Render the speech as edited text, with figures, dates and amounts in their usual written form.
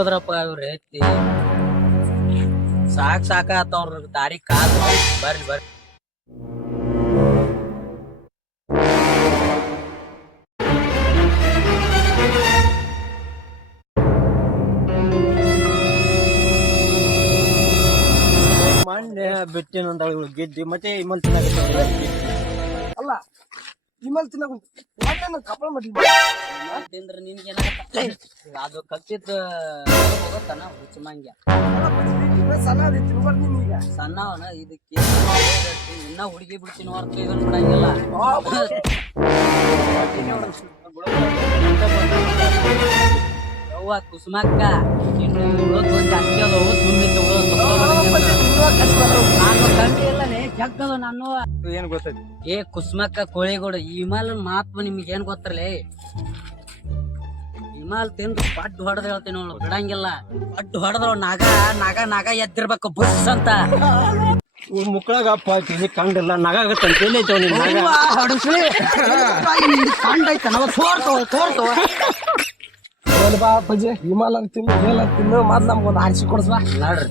ಹೋದ್ರಪ್ಪ ಅವ್ರ ಐತಿ ಸಾಕಾತ ಅವ್ರ ದಾರಿ ಕಾಲ್ ಬರ್ರಿ ಬರ್ರಿ. ಮೊನ್ನೆ ಬಿಟ್ಟಿನಂದ ಗೆದ್ದಿ ಮತ್ತೆ ಇಮಲ್ ತಿನ್ನಾಗ ಅಲ್ಲ ನಿಮ್ಮಲ್ಲಿ ತಿನ್ನಕ ಕಪಳ ಮಾಡಿ ತಿಂದ್ರ ನಿನ್ಗೆ ಅದು ಕತ್ತಿದ ಹೋಗತ್ತಾನ ಹುಚ್ಚಮಂಗ್ಯ ಸಣ್ಣ ತಿನ್ಬಾರ್ದು ನಿಮ್ಗೆ ಸಣ್ಣವನ ಇದಕ್ಕೆ ಇನ್ನ ಹುಡುಗಿ ಬಿಡ್ತೀನಿ ಹೊರತು ಇದನ್ನ ಬಿಡಂಗಿಲ್ಲ. ಯವ್ವ ಕುಸುಮಕ್ಕ ಇನ್ನು ಉಳೋದು ಜಾಸ್ತಿ ಅದಾವು ಸುಮ್ಮನೆ ಕಮ್ಮಿ ಇಲ್ಲನೇ ಜಗ್ಗದ ನಾನು ಏನ್ ಗೊತ್ತೈತಿ ಏ ಕುಸುಮಕ್ಕ ಕೋಳಿಗೋಡು ಈ ವಿಮಾಲನ್ ಮಹಾತ್ಮ ನಿಮ್ಗೆ ಏನ್ ಗೊತ್ತಿರಲಿ? ವಿಮಾಲ್ ತಿಂದು ಪಡ್ಡು ಹೊಡೆದ್ ಹೇಳ್ತೀನಿ ಅವಳು ಬಿಡಂಗಿಲ್ಲ. ಪಡ್ಡು ಹೊಡೆದ್ರು ನಾಗ ನಾಗ ನಾಗ ಎದ್ದಿರ್ಬೇಕು ಬುಸ್ ಅಂತ ಮುಕ್ಕಳಾಗ ಪಾಯ್ತಿ ಕಂಡಿಲ್ಲ ನಗಾಗತ್ತೆ ಅಂತ ಏನೈತೆ ನಿನ್ ನಗ ಹೊಡಸ್ಲಿ ಕಂಡೈತ ನಾವು ತೋರ್ತವ ಬಾ ಅಪ್ಪಾಜಿ ಹಿಮಾಲ ತಿನ್ನು ಏಲ ತಿನ್ನು ಮೊದ್ಲು ನಮ್ಗೊಂದು ಆರಿಸಿ ಕೊಡ್ಸ್ಬಾ ನೋಡ್ರಿ.